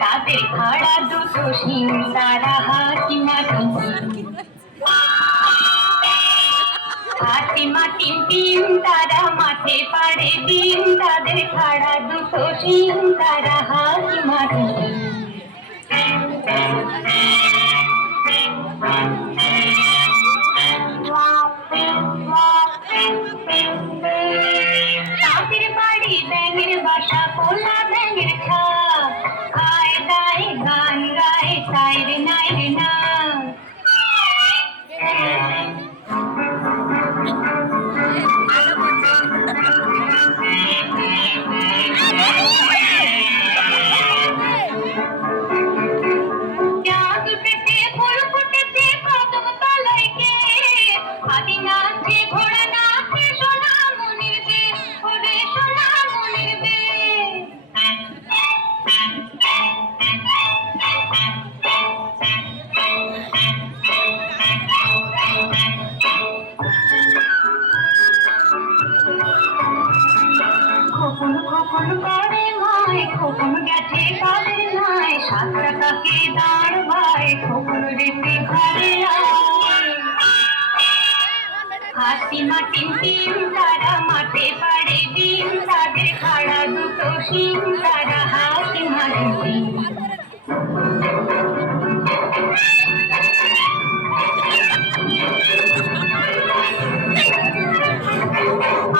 তাদের খাড়া দুটো শিং তারা হাসি মাটি হাসি মাটি টিম তারা মাঠে পাড়ে ডিম তাদের খাড়া দুটো শিং তারা হাসি মাটি তাদের বাড়ি ব্যাঙের বাসা কোলা ব্যাঙের ছাপ খায় দায় গান গায় তাই রে নাই রে না খোকন খোকন করে মায় খোকন গেছে কাদের নাই 7 টাকাকে দাঁড় ভাই খোকন রেতে ঘরে হাসি মাটি টিম তারা মাঠে পাড়ে ডিম তাদের খাড়া দুটো শিং তারা হাসি মাটি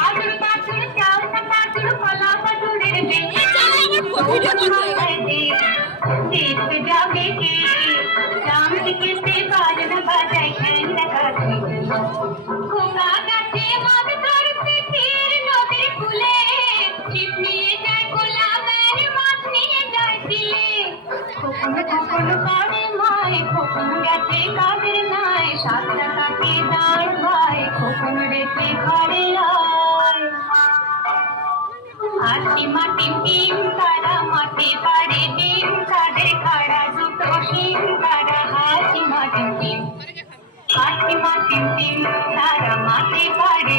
আদর পাথর চালনা পাথর কলা পাথরের দেখতে যাবে কে চাঁদ কেটে বাজনা বাজায় খেলা কাছে খোকা গাছে মদ ধরতে তীর নদীর ফুলে ছিপ নিয়ে যায় গোলাপের মাছ নিয়ে যায় দিলে খোকন খোকন করে মায় খোকন গেছে কাদের নাই 7 টাকাকে দাঁড় ভাই খোকন রেখে ঘরে আয় হাসি মাটি টিম তারা মাঠে পাড়ে ডিম তাদের খাড়া দুটো শিং তারা হাসি মাটি টিম তারা মাঠে পাড়ে